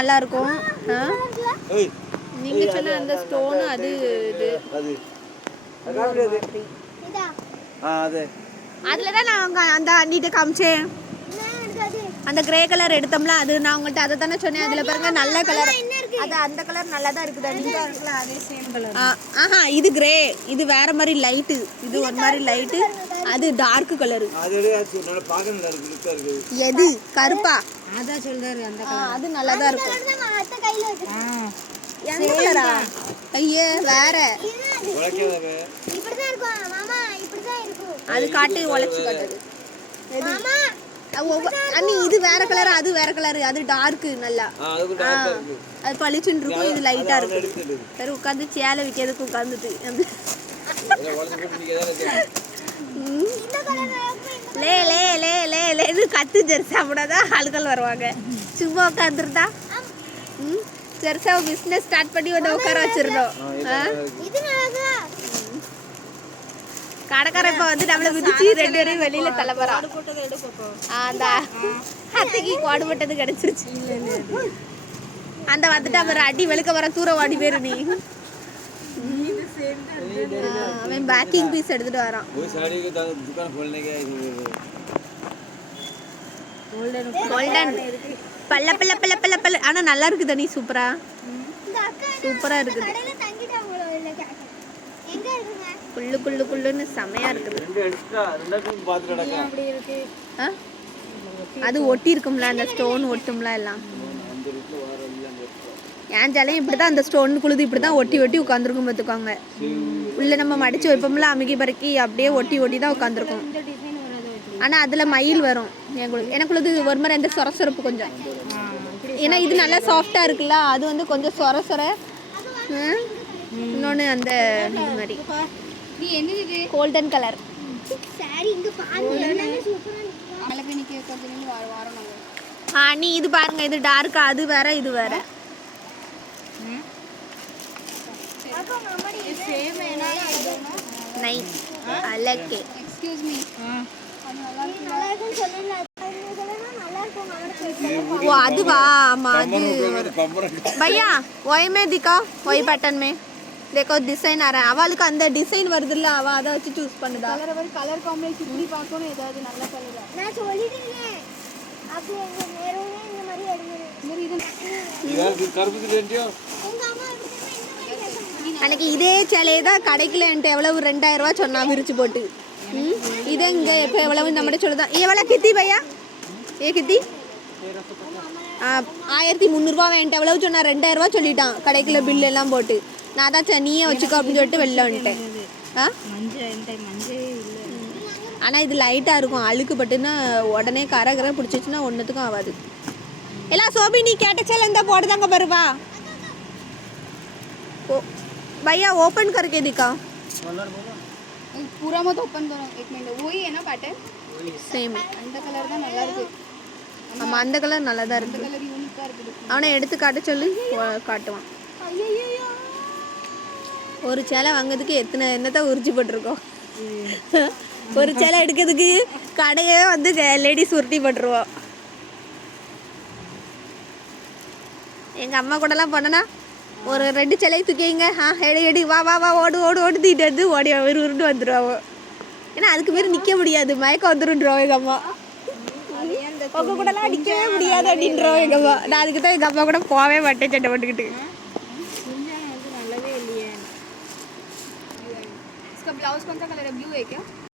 நல்லா இருக்கும் ஆ? ஏய். நீங்க சொன்ன அந்த ஸ்டோன் அது இது. அதுல தான் நான் அந்த அண்ணிட்ட காமிச்சேன். அந்த கிரே கலர் எடுத்தோம்ல அது நான் உங்கள்கிட்ட அதை தானே சொன்னேன். அதுல பாருங்க நல்ல கலர் அது அந்த கலர் நல்லா தான் இருக்குது நீங்க அதே சேம் கலர் ஆ, ஆஹா இது கிரே இது வேற மாதிரி லைட்டு இது ஒரு மாதிரி லைட்டு அது டார்க் கலரு எது? கருப்பா? அதான் சொல்றாரு அந்த அது நல்லா தான் இருக்கும் கலரா ஐயே வேற. அது காட்டு உழைச்சு காட்டுது. ஒவ்வொ- அண்ணி இது வேற கலர் அது வேற கலர் அது டார்க்கு நல்லா. அது பளிச்சுன்னு இருக்கும் இது லைட்டா அதை இருக்கு. எடுத்துடு சரி உட்காந்து சேலை விற்கிறதுக்கு உட்காந்துட்டு கலர் லே லே லே லே லேன்னு கத்து ஜெர்சா தான் ஆளுகள் வருவாங்க. சும்மா உட்காந்துருந்தா ம். ஜெர்சா பிஸ்னஸ் ஸ்டார்ட் பண்ணி வந்து உட்கார வச்சிருந்தோம். ஆ? இது நல்லா கடைக்காரன் இப்போ வந்து நம்மளை மிதிச்சு ரெண்டு பேரும் வெளியில் தலைவரான் அந்த அத்தைக்கு கோடு போட்டது கிடைச்சிருச்சு. அந்த வந்துட்டு அவர் அடி வெளுக்க வர தூர வாடி போயிரு நீ. அவன் பேக்கிங் பீஸ் எடுத்துட்டு வரான். கோல்டன் பல்ல பல்ல பல்ல பல்ல பல்ல. ஆனால் நல்லா இருக்குது நீ சூப்பரா? சூப்பராக இருக்குது. குள்ளு குள்ளு குள்ளுன்னு செமையா இருக்குது? அது ஒட்டி இருக்கும்ல அந்த ஸ்டோன் ஒட்டும்ல எல்லாம். ஏன் ஜாலையும் இப்படி தான் அந்த ஸ்டோன் குழுது இப்படி தான் ஒட்டி ஒட்டி உட்காந்துருக்கும் பார்த்துக்கோங்க. உள்ள நம்ம மடிச்சு வைப்போம்ல அமுகி பறக்கி அப்படியே ஒட்டி ஒட்டி தான் உட்காந்துருக்கும் இந்த டிசைன் வராது எப்படி ஆனா அதுல மயில் வரும். எங்களுக்கு எனக்குள்ளது ஒரு மாதிரி அந்த சொர சொரப்பு கொஞ்சம். ஏன்னா இது நல்லா சாஃப்டா இருக்குல்ல அது வந்து கொஞ்சம் சொர சொர ம்? இன்னொன்னு அந்த இது மாதிரி நீ என்னது இது கோல்டன் கலர் சாரி இங்க பாருங்க எல்லாமே சூப்பரா இருக்கு மேலே போய் நிற்க கொஞ்ச நிமிஷம் வார வாரம் நாங்கள் ஆ நீ இது பாருங்க இது டார்க்கா அது வேற இது வேற அப்போ மாமாடி சேம் என்ன நைஸ் அலக்கு எக்ஸ்கியூஸ் மீ நல்லா இருக்குன்னு சொல்லுங்க அவங்க சொல்லணும் நல்லா இருக்கும் மாமாடி ஓ அதுவா ஆமா அது பம்பரம் भैया वही में दिखाओ वही पैटर्न में లేక డిజైన్ అరా వాళ్ళకి అంత డిజైన్ வருதுல்ல அவ அத வச்சு சூஸ் பண்ணுதா? கலர் வர கலர் காம்பினேஷன் இப்படி பார்க்கணும் ஏதாவது நல்ல கலரா நான் சொல்லிட்டேன். அப்படி எங்க மேரோனே இந்த மாதிரி எடுங்க இது யாருக்கு? கருப்பு வேண்டியோ? உங்க அம்மா அன்னைக்கு இதே சேலையை தான் கடைக்கலன்ட்டு எவ்வளவு ரெண்டாயிரம் ரூபா சொன்னா விரிச்சு போட்டு. இதை இங்கே இப்போ எவ்வளவு நம்மகிட்ட சொல்லுதான் எவ்வளோ கித்தி பையா? ஏ கித்தி? ஆயிரத்தி முந்நூறுரூவா என்கிட்ட எவ்வளவு சொன்னா ரெண்டாயிரம் ரூபாய் சொல்லிட்டான் கடைக்குள்ள பில் எல்லாம் போட்டு நான் தான் சரி நீயே வச்சுக்கோ அப்படின்னு சொல்லிட்டு வெளில வந்துட்டேன் ஆ மஞ்சள் இந்த மஞ்சளே இல்லை ஆனால் இது லைட்டாக இருக்கும் அழுக்கு பட்டுன்னா உடனே கரை கரை பிடிச்சிச்சுன்னா ஒன்றுத்துக்கும் ஆகாது எல்லாம் சோபி நீ கேட்ட சேல இந்த போடுதாங்க பருவா ओ भैया ओपन करके दिखाओ पूरा मत ओपन करो एक मिनट वही है ना पैटर्न சேம் அந்த கலர் தான் நல்லா இருக்கு ஆமாம் அந்த கலர் நல்லா தான் இருக்குது. அவனை எடுத்து காட்ட சொல்லி காட்டுவான். ஒரு சேலை வாங்குறதுக்கு எத்தனை என்னத்தை உரிச்சு போட்டிருக்கோம். ஒரு சேலை எடுக்கிறதுக்கு கடையே வந்து லேடிஸ் உருட்டி போட்டுருவோம். எங்கள் அம்மா கூடலாம் பண்ணனா ஒரு ரெண்டு சேலையை தூக்கிங்க ஆ எடு எடு வா வா வா ஓடு ஓடு ஓடு தூக்கிட்டு வந்து ஓடி உருண்டு வந்துடுவாவோ ஏன்னா அதுக்கு பேர் நிற்க முடியாது. மயக்கம் வந்துருன்றோம் எங்கள் அம்மா. உங்க கூடலாம் அடிக்கவே முடியாது அப்படின்றோம் எங்கள் அம்மா நான் அதுக்கு தான் எங்கள் அம்மா கூட போகவே மாட்டேன் சட்டை போட்டுக்கிட்டு मुंजाना வந்து நல்லவே இல்லையே इसका ब्लाउज कौन सा कलर है ब्लू है क्या